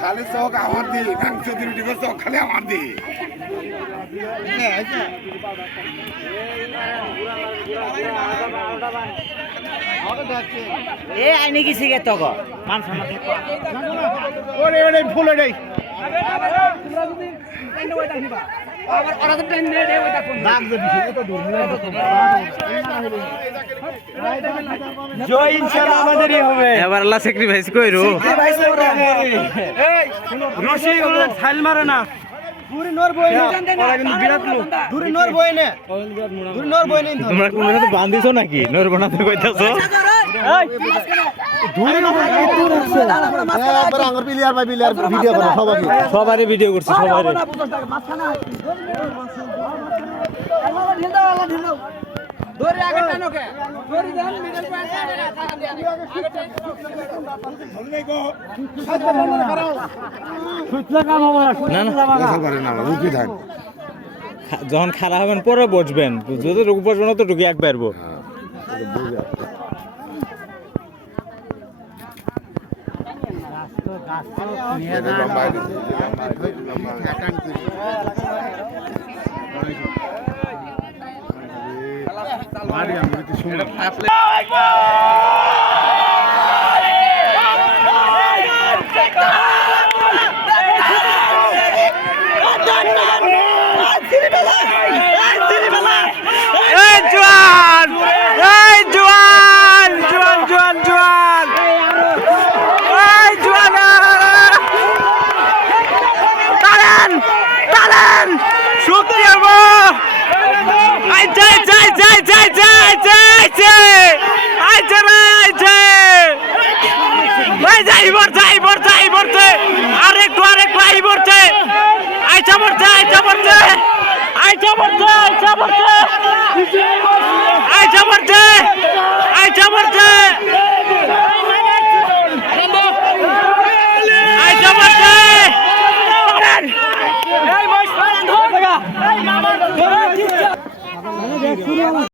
খালি চোখ আমার দি মাংস দুটি চোখ খালি আমার দি এ আইনি কি শিখে তক মান সম্মান ওরে ওরে ফুল ওরে জয় ইনশাআল্লাহ আমাদেরই হবে এবার আল্লাহ স্যাক্রিফাইস কইরো রশি ওরা ছাইল মারে না দূরে নর বই না ওরা কিন্তু বিরাট লোক দূরে নর বই না দূরে নর বই না তোমরা কোন সাথে বান্ধিছো নাকি নর বানাতে কইতাছো এই দূরে নর দূর আছে এবার আঙ্গুর প্লেয়ার ভাই প্লেয়ার ভিডিও করো সবারই ভিডিও করছি সবারই দৌড়ে আগে টানো কে দৌড়ে দেন মিডল পয়েন্ট আগে সুতলা কাম হবে না না করে না রুকি থাক যখন খারাপ হবেন পরে বসবেন যদি রোগ বসবেন তো ঢুকে এক পারবো মারি আমি তো শুনলাম